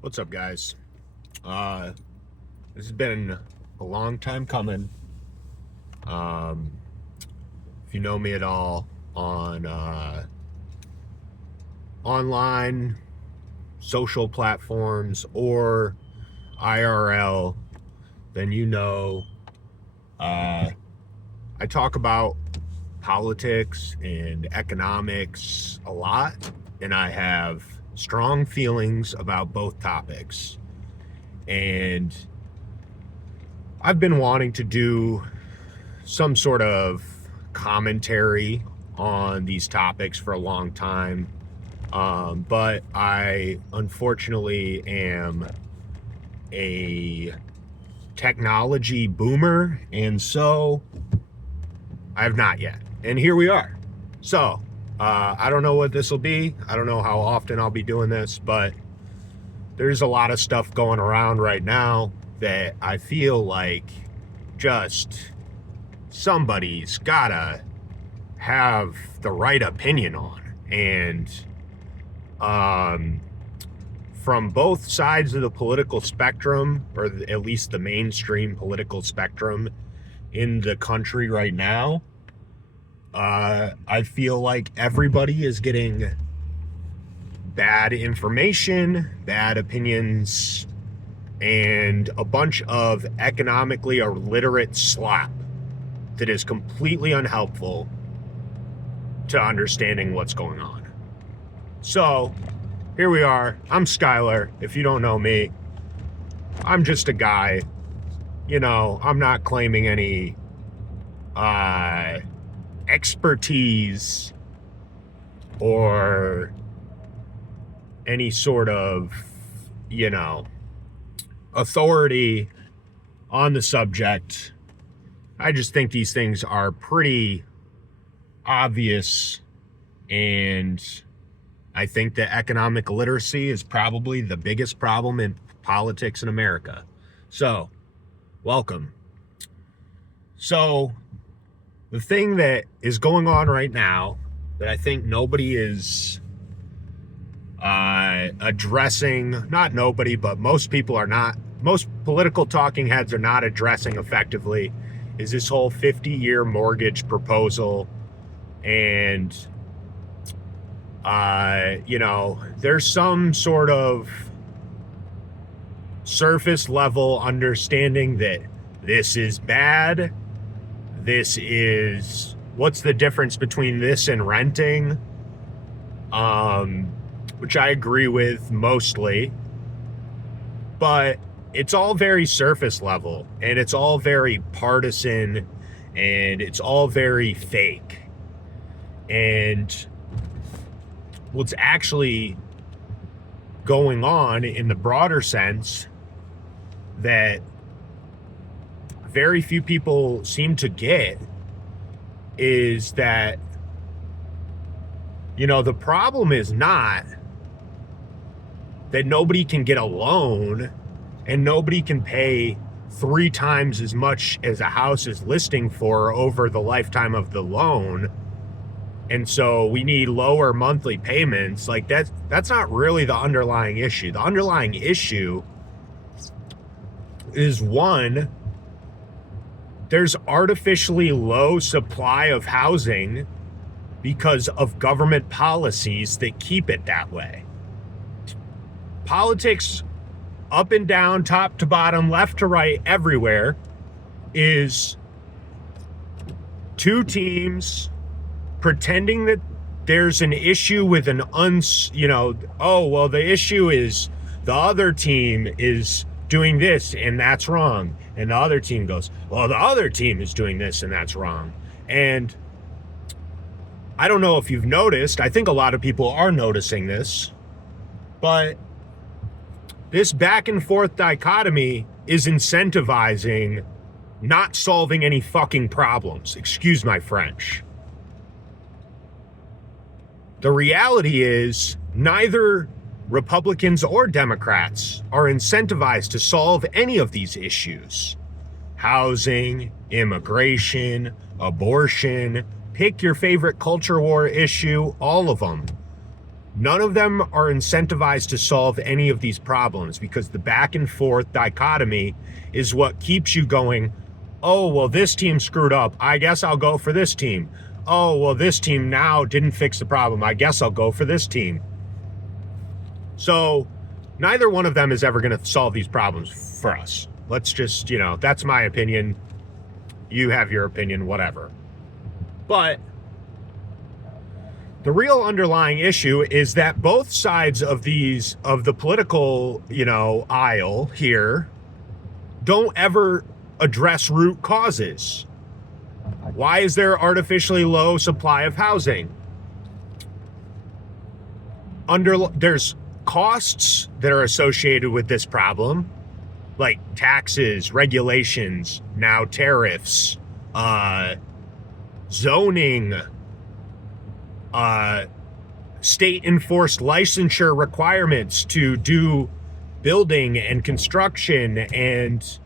What's up, guys? This has been a long time coming. Um, if you know me at all on online social platforms or IRL, then you know I talk about politics and economics a lot, and I have strong feelings about both topics. And I've been wanting to do some sort of commentary on these topics for a long time. But I unfortunately am a technology boomer, and so I have not yet. And here we are. So, I don't know what this will be. I don't know how often I'll be doing this, but there's a lot of stuff going around right now that I feel like just somebody's gotta have the right opinion on. And from both sides of the political spectrum, or at least the mainstream political spectrum in the country right now, I feel like everybody is getting bad information, bad opinions, and a bunch of economically illiterate slop that is completely unhelpful to understanding what's going on. So, here we are. I'm Skylar. If you don't know me, I'm just a guy. I'm not claiming any expertise or any sort of, authority on the subject. I just think these things are pretty obvious, and I think that economic literacy is probably the biggest problem in politics in America. So, welcome. So, the thing that is going on right now that I think nobody is addressing, not nobody, but most people are not, most political talking heads are not addressing effectively, is this whole 50-year mortgage proposal. And, there's some sort of surface level understanding that this is bad. What's the difference between this and renting? Which I agree with mostly, but it's all very surface level, and it's all very partisan, and it's all very fake. And what's actually going on in the broader sense that very few people seem to get is that, the problem is not that nobody can get a loan and nobody can pay 3 times as much as a house is listing for over the lifetime of the loan. And so we need lower monthly payments. Like that's not really the underlying issue. The underlying issue is, one, there's artificially low supply of housing because of government policies that keep it that way. Politics, up and down, top to bottom, left to right, everywhere, is two teams pretending that there's an issue with the issue is the other team is doing this and that's wrong. And the other team goes, well, the other team is doing this and that's wrong. And I don't know if you've noticed, I think a lot of people are noticing this, but this back and forth dichotomy is incentivizing not solving any fucking problems. Excuse my French. The reality is neither Republicans or Democrats are incentivized to solve any of these issues. Housing, immigration, abortion, pick your favorite culture war issue, all of them. None of them are incentivized to solve any of these problems because the back and forth dichotomy is what keeps you going, oh, well, this team screwed up. I guess I'll go for this team. Oh, well, this team now didn't fix the problem. I guess I'll go for this team. So neither one of them is ever going to solve these problems for us. Let's just, that's my opinion. You have your opinion, whatever. But the real underlying issue is that both sides of the political, aisle here don't ever address root causes. Why is there artificially low supply of housing? There's costs that are associated with this problem, like taxes, regulations, now tariffs, zoning, state enforced licensure requirements to do building and construction and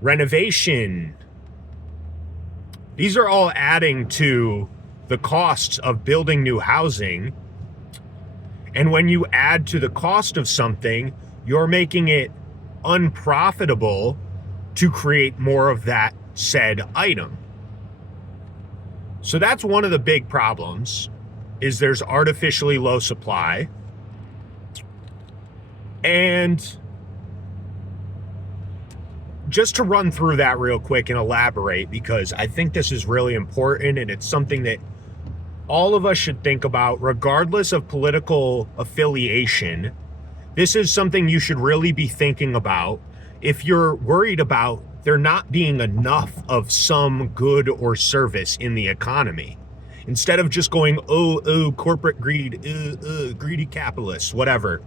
renovation. These are all adding to the costs of building new housing. And when you add to the cost of something, you're making it unprofitable to create more of that said item. So that's one of the big problems, is there's artificially low supply. And just to run through that real quick and elaborate, because I think this is really important and it's something that all of us should think about, regardless of political affiliation. This is something you should really be thinking about if you're worried about there not being enough of some good or service in the economy. Instead of just going, oh, corporate greed, greedy capitalists, whatever,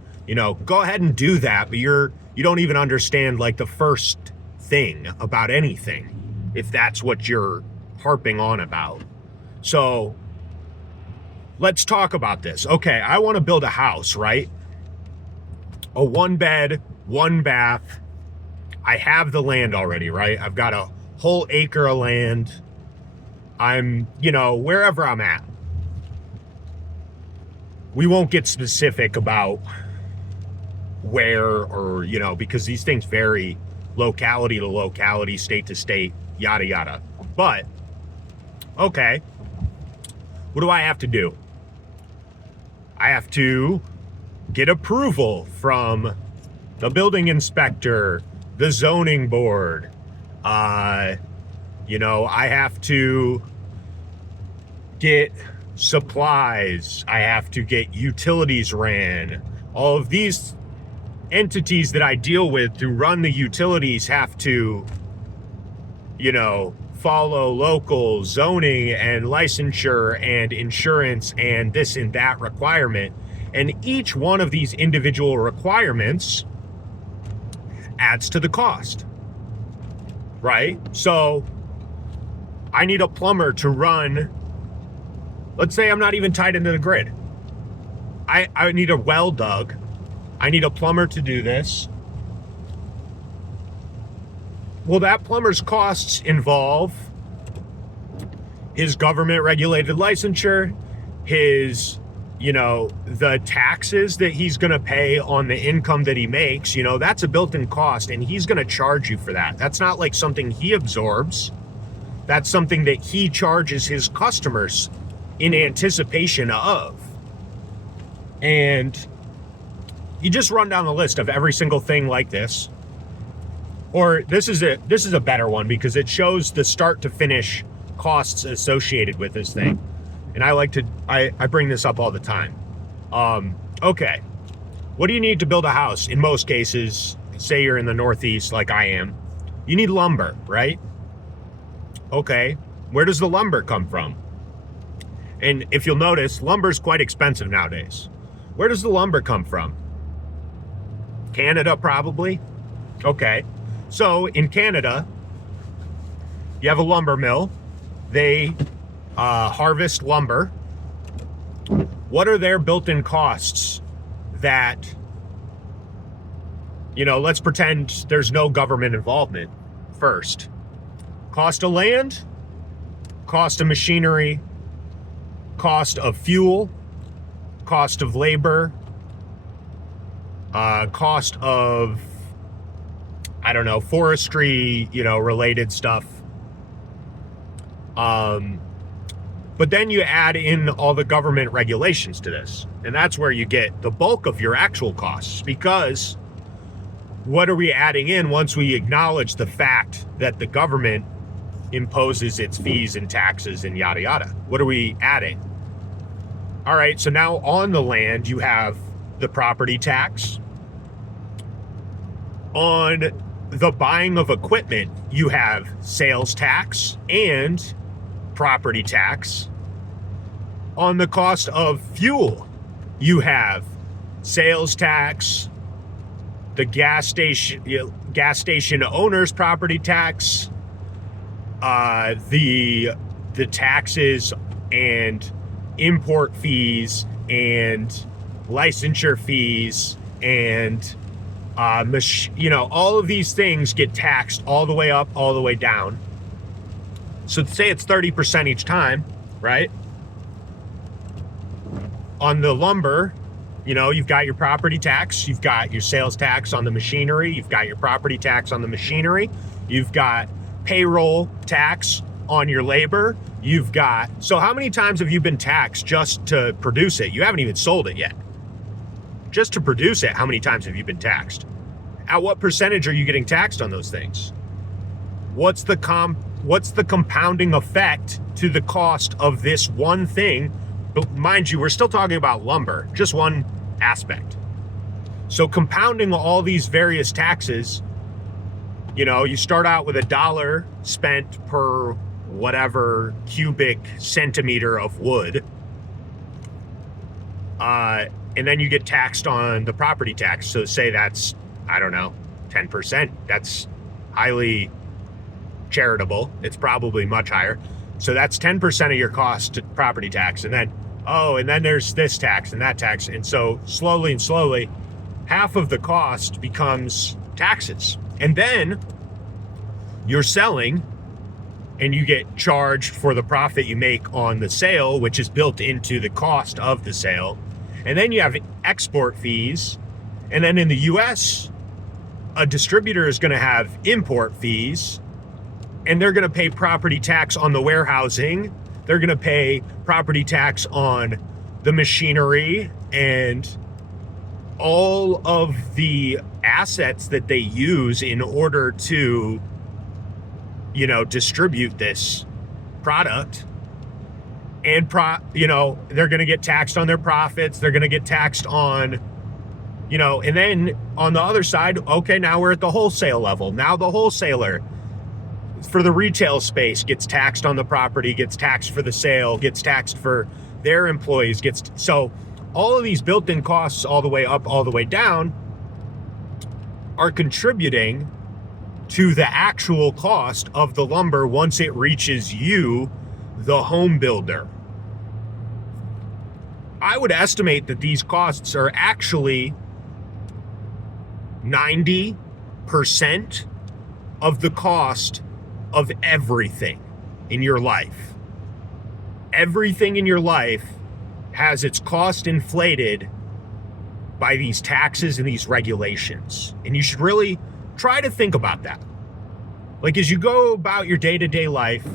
go ahead and do that. But you don't even understand like the first thing about anything, if that's what you're harping on about. So let's talk about this. Okay, I want to build a house, right? A 1-bed, 1-bath. I have the land already, right? I've got a whole acre of land. I'm, wherever I'm at. We won't get specific about where or, because these things vary locality to locality, state to state, yada, yada. But, okay, what do I have to do? I have to get approval from the building inspector, the zoning board. I have to get supplies. I have to get utilities ran. All of these entities that I deal with to run the utilities have to, follow local zoning and licensure and insurance and this and that requirement. And each one of these individual requirements adds to the cost, right? So I need a plumber to run. Let's say I'm not even tied into the grid. I need a well dug. I need a plumber to do this. Well, that plumber's costs involve his government regulated licensure, his, the taxes that he's going to pay on the income that he makes. That's a built-in cost, and he's going to charge you for that. That's not like something he absorbs. That's something that he charges his customers in anticipation of. And you just run down the list of every single thing like this. Or this is a better one because it shows the start to finish costs associated with this thing. And I bring this up all the time. Okay. What do you need to build a house? In most cases, say you're in the Northeast like I am, you need lumber, right? Okay. Where does the lumber come from? And if you'll notice, lumber is quite expensive nowadays. Where does the lumber come from? Canada, probably. Okay. So in Canada, you have a lumber mill. They harvest lumber. What are their built-in costs that, let's pretend there's no government involvement first. Cost of land, cost of machinery, cost of fuel, cost of labor, cost of, I don't know, forestry, related stuff. But then you add in all the government regulations to this. And that's where you get the bulk of your actual costs, because what are we adding in once we acknowledge the fact that the government imposes its fees and taxes and yada yada? What are we adding? All right, so now on the land, you have the property tax. On the buying of equipment, you have sales tax and property tax. On the cost of fuel, you have sales tax, the gas station owner's property tax, the taxes and import fees and licensure fees and all of these things get taxed all the way up, all the way down. So say it's 30% each time, right? On the lumber, you've got your property tax, you've got your sales tax on the machinery, you've got your property tax on the machinery, you've got payroll tax on your labor, so how many times have you been taxed just to produce it? You haven't even sold it yet. Just to produce it, how many times have you been taxed? At what percentage are you getting taxed on those things? What's the compounding effect to the cost of this one thing? But mind you, we're still talking about lumber, just one aspect. So compounding all these various taxes, you start out with $1 spent per whatever cubic centimeter of wood. And then you get taxed on the property tax. So say that's, 10%. That's highly charitable. It's probably much higher. So that's 10% of your cost to property tax. And then there's this tax and that tax. And so slowly, half of the cost becomes taxes. And then you're selling and you get charged for the profit you make on the sale, which is built into the cost of the sale. And then you have export fees. And then in the US, a distributor is going to have import fees, and they're going to pay property tax on the warehousing. They're going to pay property tax on the machinery and all of the assets that they use in order to, distribute this product. And they're going to get taxed on their profits. They're going to get taxed on, and then on the other side, okay, now we're at the wholesale level. Now the wholesaler for the retail space gets taxed on the property, gets taxed for the sale, gets taxed for their employees, so all of these built-in costs all the way up, all the way down are contributing to the actual cost of the lumber once it reaches you, the home builder. I would estimate that these costs are actually 90% of the cost of everything in your life. Everything in your life has its cost inflated by these taxes and these regulations. And you should really try to think about that. Like as you go about your day-to-day life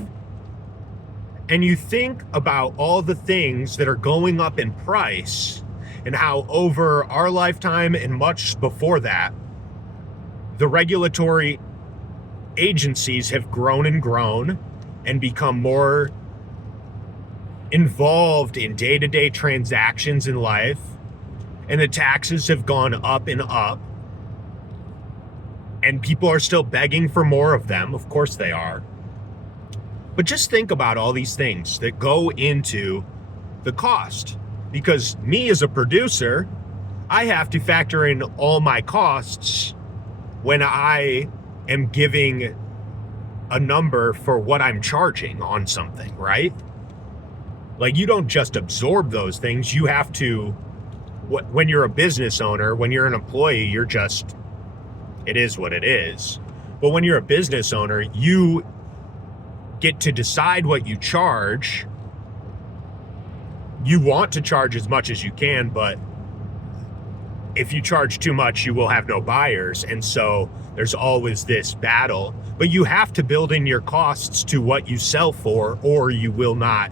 and you think about all the things that are going up in price and how over our lifetime and much before that, the regulatory agencies have grown and become more involved in day-to-day transactions in life, and the taxes have gone up and up, and people are still begging for more of them. Of course they are. But just think about all these things that go into the cost, because me as a producer, I have to factor in all my costs when I am giving a number for what I'm charging on something, right? Like you don't just absorb those things. You have to, when you're a business owner, when you're an employee, it is what it is. But when you're a business owner, you get to decide what you charge, you want to charge as much as you can, but if you charge too much, you will have no buyers. And so there's always this battle, but you have to build in your costs to what you sell for, or you will not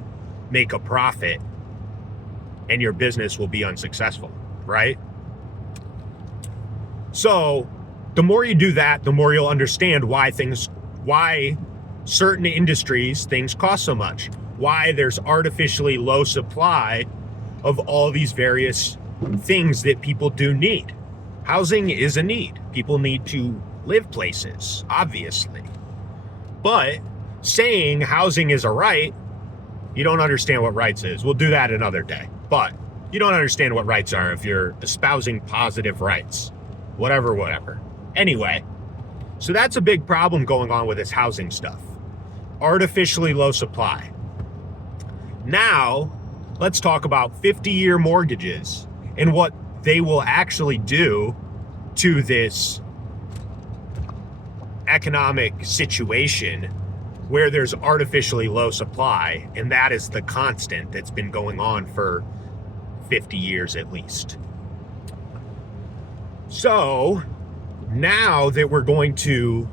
make a profit and your business will be unsuccessful, right? So the more you do that, the more you'll understand why certain industries, things cost so much, why there's artificially low supply of all these various things that people do need. Housing is a need. People need to live places, obviously. But saying housing is a right, you don't understand what rights is. We'll do that another day. But you don't understand what rights are if you're espousing positive rights. Whatever. Anyway, so that's a big problem going on with this housing stuff. Artificially low supply. Now, let's talk about 50-year mortgages and what they will actually do to this economic situation where there's artificially low supply, and that is the constant that's been going on for 50 years at least. So now that we're going to,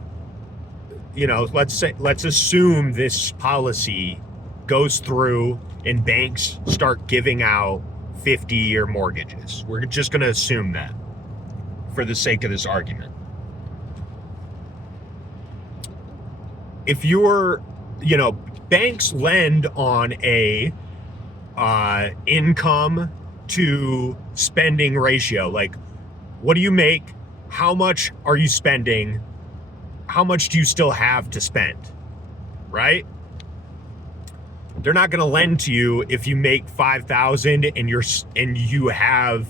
let's assume this policy goes through and banks start giving out 50-year mortgages. We're just going to assume that for the sake of this argument. If you're, banks lend on a income to spending ratio. Like, what do you make? How much are you spending? How much do you still have to spend? Right? They're not going to lend to you if you make $5,000 and you have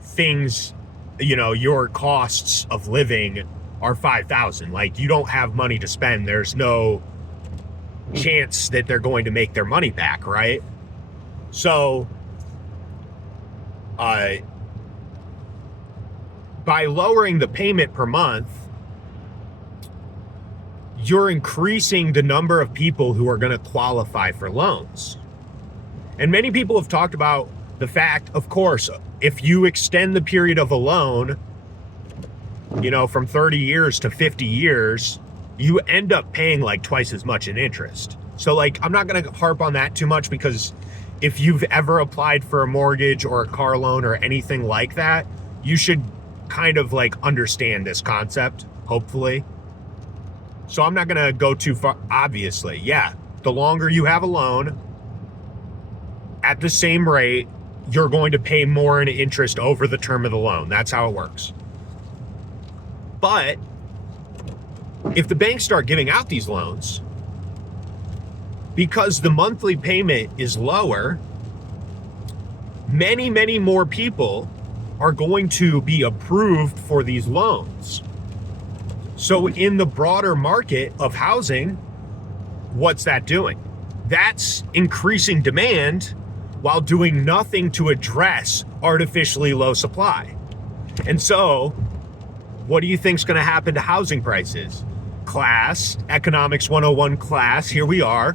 things, your costs of living are $5,000. Like, you don't have money to spend. There's no chance that they're going to make their money back, right? So, by lowering the payment per month, you're increasing the number of people who are going to qualify for loans. And many people have talked about the fact, of course, if you extend the period of a loan, from 30 years to 50 years, you end up paying like twice as much in interest. So I'm not going to harp on that too much, because if you've ever applied for a mortgage or a car loan or anything like that, you should kind of understand this concept, hopefully. So I'm not going to go too far. Obviously, yeah, the longer you have a loan at the same rate, you're going to pay more in interest over the term of the loan. That's how it works. But if the banks start giving out these loans, because the monthly payment is lower, many, many more people are going to be approved for these loans. So in the broader market of housing, what's that doing? That's increasing demand while doing nothing to address artificially low supply. And so, what do you think is going to happen to housing prices? Class, Economics 101 class, here we are.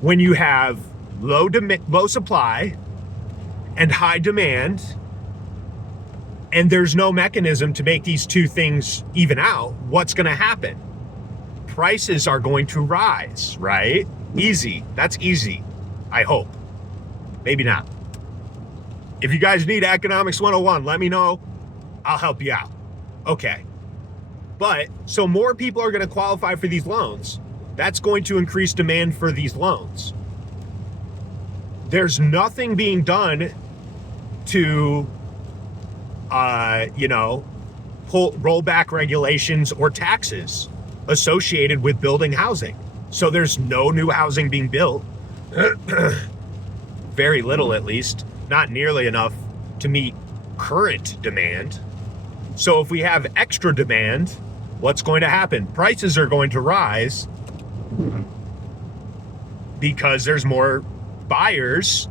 When you have low supply and high demand, and there's no mechanism to make these two things even out, what's going to happen? Prices are going to rise, right? Easy. That's easy. I hope. Maybe not. If you guys need Economics 101, let me know. I'll help you out. Okay. But so more people are going to qualify for these loans. That's going to increase demand for these loans. There's nothing being done to roll back regulations or taxes associated with building housing. So there's no new housing being built. Very little, at least. Not nearly enough to meet current demand. So if we have extra demand, what's going to happen? Prices are going to rise because there's more buyers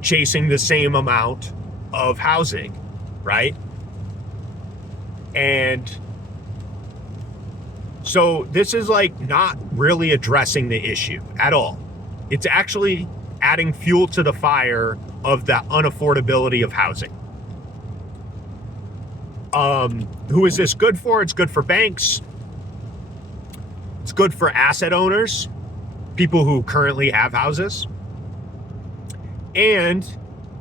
chasing the same amount of housing, right? And so this is not really addressing the issue at all. It's actually adding fuel to the fire of the unaffordability of housing. Who is this good for? It's good for banks. It's good for asset owners, people who currently have houses. And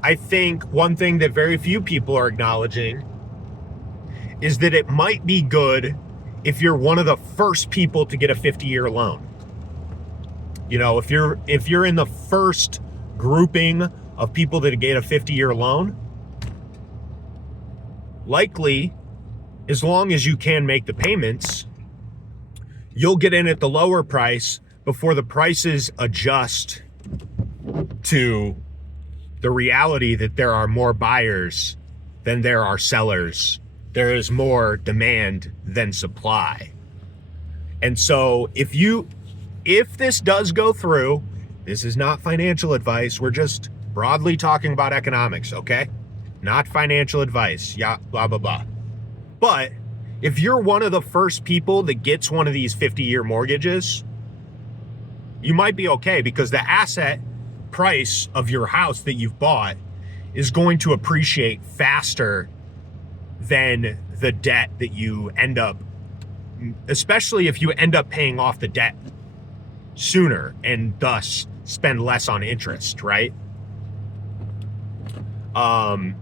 I think one thing that very few people are acknowledging is that it might be good if you're one of the first people to get a 50-year loan. You know, if you're in the first grouping of people that get a 50-year loan, likely, as long as you can make the payments, you'll get in at the lower price before the prices adjust to the reality that there are more buyers than there are sellers. There is more demand than supply. And so if this does go through, this is not financial advice. We're just broadly talking about economics, okay? Not financial advice. Yeah, blah, blah, blah. But if you're one of the first people that gets one of these 50-year mortgages, you might be okay because the asset price of your house that you've bought is going to appreciate faster than the debt that you end up, especially if you end up paying off the debt sooner and thus spend less on interest, right? The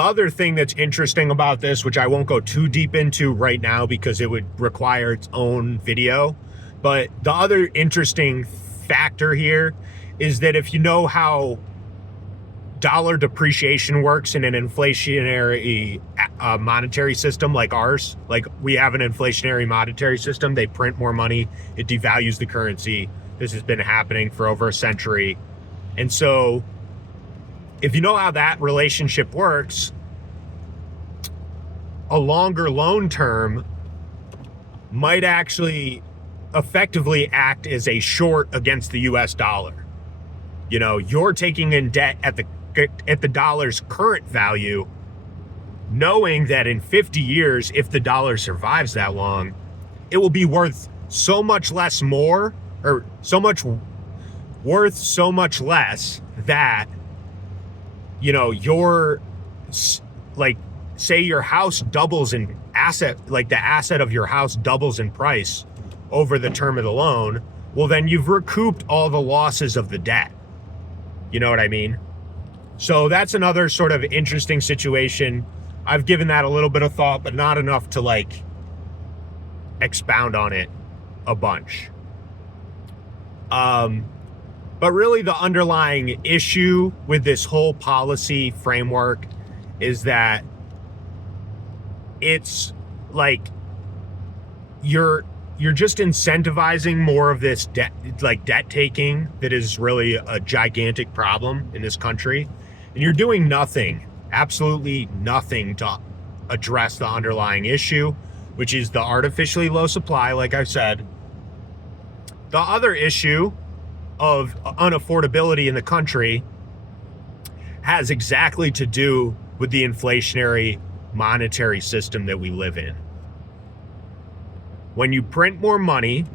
other thing that's interesting about this, which I won't go too deep into right now because it would require its own video, but the other interesting factor here is that if you know how dollar depreciation works in an inflationary monetary system like ours, like we have an inflationary monetary system, they print more money, it devalues the currency. This has been happening for over a century. And so if you know how that relationship works, a longer loan term might actually effectively act as a short against the US dollar. You know, you're taking in debt at the dollar's current value, knowing that in 50 years, if the dollar survives that long, it will be worth so much less more, or worth so much less that, you know, your, like, say your house doubles in asset, like the asset of your house doubles in price over the term of the loan, well, then you've recouped all the losses of the debt. You know what I mean? So that's another sort of interesting situation. I've given that a little bit of thought, but not enough to like expound on it a bunch. But really the underlying issue with this whole policy framework is that it's like you're just incentivizing more of this debt taking that is really a gigantic problem in this country. And you're doing nothing, absolutely nothing to address the underlying issue, which is the artificially low supply, like I said. The other issue of unaffordability in the country has exactly to do with the inflationary monetary system that we live in. When you print more money,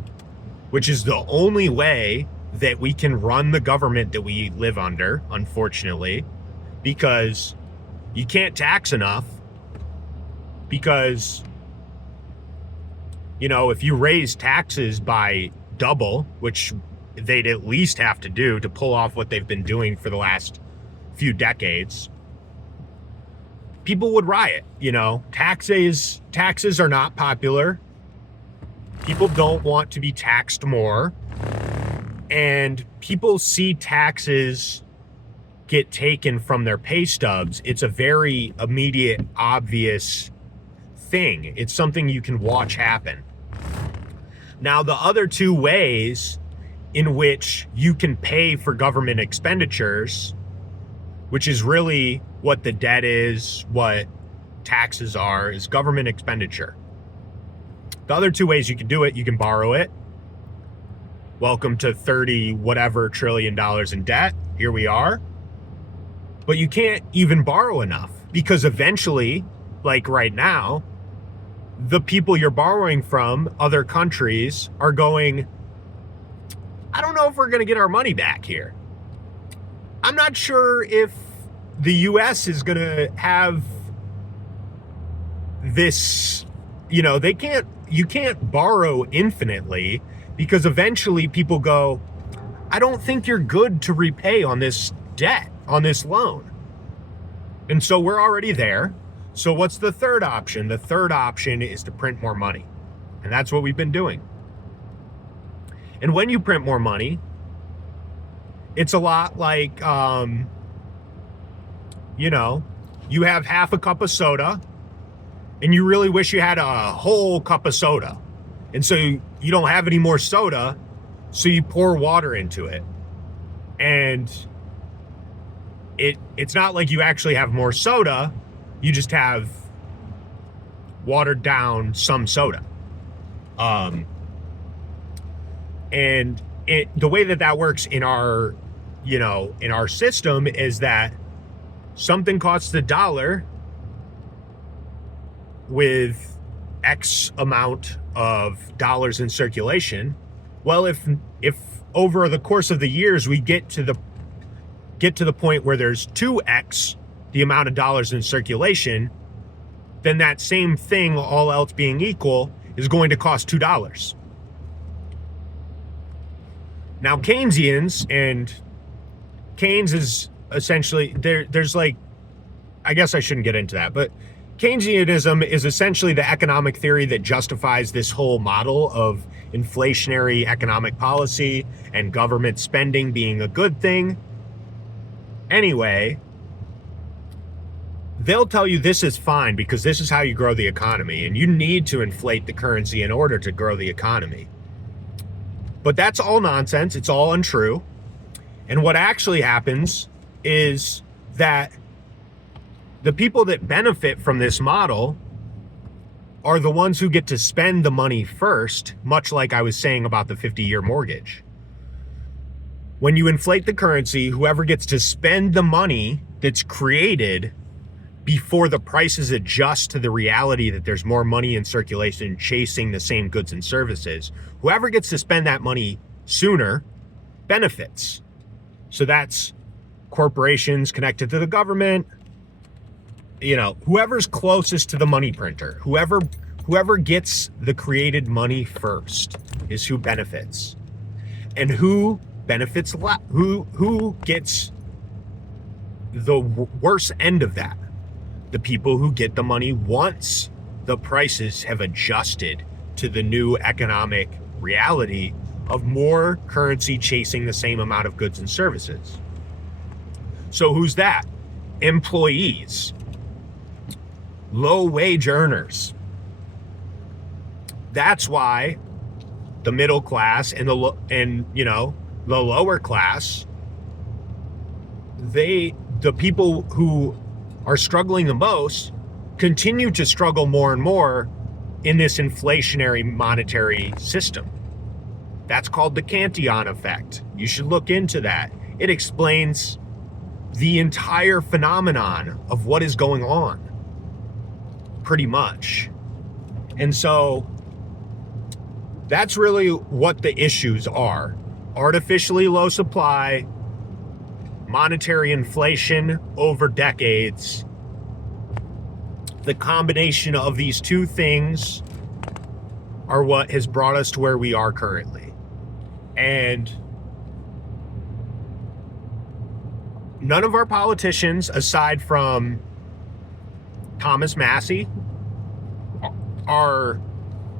which is the only way that we can run the government that we live under, unfortunately, because you can't tax enough, because, you know, if you raise taxes by double, which they'd at least have to do to pull off what they've been doing for the last few decades, people would riot. You know, taxes are not popular. People don't want to be taxed more, and people see taxes get taken from their pay stubs. It's a very immediate, obvious thing. It's something you can watch happen. Now, the other two ways in which you can pay for government expenditures, which is really what the debt is, what taxes are, is government expenditure. The other two ways you can do it, you can borrow it. Welcome to 30 whatever trillion dollars in debt. Here we are. But you can't even borrow enough, because eventually, like right now, the people you're borrowing from, other countries, are going, I don't know if we're going to get our money back here. I'm not sure if the US is going to have this, you can't borrow infinitely, because eventually people go, I don't think you're good to repay on this debt, on this loan. And so we're already there. So what's the third option? The third option is to print more money. And that's what we've been doing. And when you print more money, it's a lot like, you have half a cup of soda and you really wish you had a whole cup of soda. And so you don't have any more soda, so you pour water into it. And it's not like you actually have more soda, you just have watered down some soda. And the way that works in our system is that something costs $1 with X amount of dollars in circulation. Well, if over the course of the years we get to the point where there's 2X the amount of dollars in circulation, then that same thing, all else being equal, is going to cost $2. Now, Keynesians, and Keynes is essentially, there's like, I guess I shouldn't get into that, but Keynesianism is essentially the economic theory that justifies this whole model of inflationary economic policy and government spending being a good thing. Anyway, they'll tell you this is fine because this is how you grow the economy, and you need to inflate the currency in order to grow the economy. But that's all nonsense. It's all untrue. And what actually happens is that the people that benefit from this model are the ones who get to spend the money first, much like I was saying about the 50-year mortgage. When you inflate the currency, whoever gets to spend the money that's created before the prices adjust to the reality that there's more money in circulation chasing the same goods and services, whoever gets to spend that money sooner benefits. So that's corporations connected to the government, whoever's closest to the money printer, whoever gets the created money first is who benefits. And who benefits who gets the worst end of that? The people who get the money once the prices have adjusted to the new economic reality of more currency chasing the same amount of goods and services. So who's that? Employees, low wage earners. That's why the middle class and the lower class, the people who are struggling the most continue to struggle more and more in this inflationary monetary system. That's called the Cantillon effect. You should look into that. It explains the entire phenomenon of what is going on, pretty much. And so that's really what the issues are. Artificially low supply, monetary inflation over decades. The combination of these two things are what has brought us to where we are currently. And none of our politicians, aside from Thomas Massie, are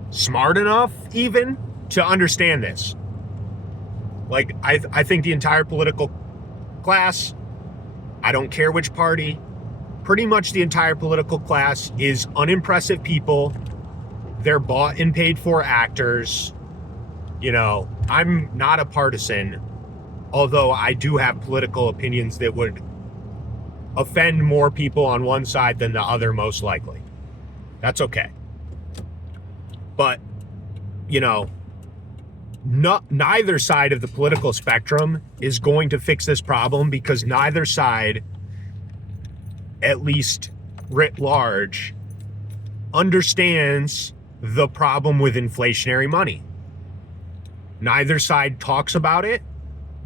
smart enough even to understand this. Like, I think the entire political class, I don't care which party, pretty much the entire political class is unimpressive people. They're bought and paid for actors. I'm not a partisan, although I do have political opinions that would offend more people on one side than the other, most likely. That's okay. But, neither side of the political spectrum is going to fix this problem, because neither side, at least writ large, understands the problem with inflationary money. Neither side talks about it.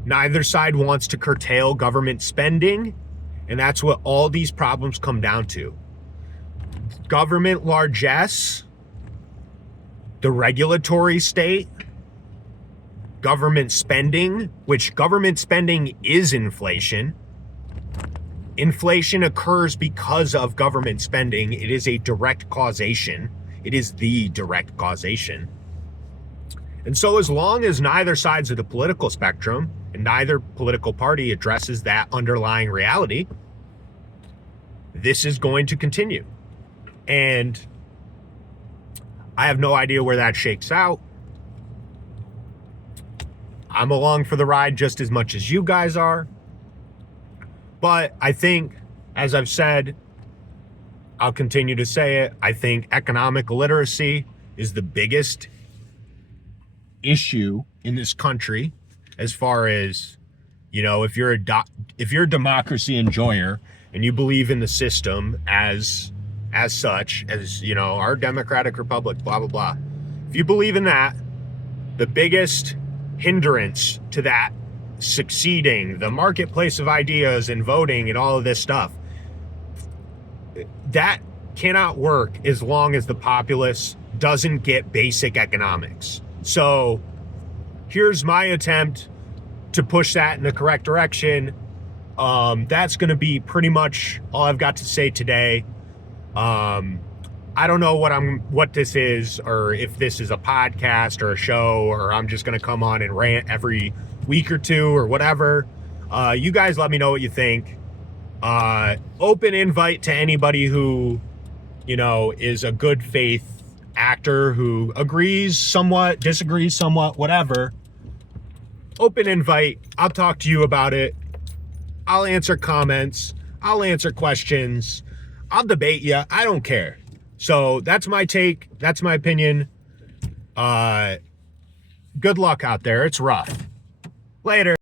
Neither side wants to curtail government spending, and that's what all these problems come down to. Government largesse, the regulatory state, government spending, which government spending is inflation. Inflation occurs because of government spending. It is a direct causation. It is the direct causation. And so as long as neither sides of the political spectrum and neither political party addresses that underlying reality, this is going to continue. And I have no idea where that shakes out. I'm along for the ride just as much as you guys are. But I think, as I've said, I'll continue to say it, I think economic illiteracy is the biggest issue in this country as far as, if you're a democracy enjoyer and you believe in the system as such, as, our democratic republic, blah, blah, blah. If you believe in that, the biggest hindrance to that succeeding, the marketplace of ideas and voting and all of this stuff, that cannot work as long as the populace doesn't get basic economics. So here's my attempt to push that in the correct direction. That's going to be pretty much all I've got to say today. I don't know what this is, or if this is a podcast or a show, or I'm just going to come on and rant every week or two or whatever. You guys let me know what you think. Open invite to anybody who, is a good faith actor who agrees somewhat, disagrees somewhat, whatever. Open invite. I'll talk to you about it. I'll answer comments. I'll answer questions. I'll debate you. I don't care. So that's my take. That's my opinion. Good luck out there. It's rough. Later.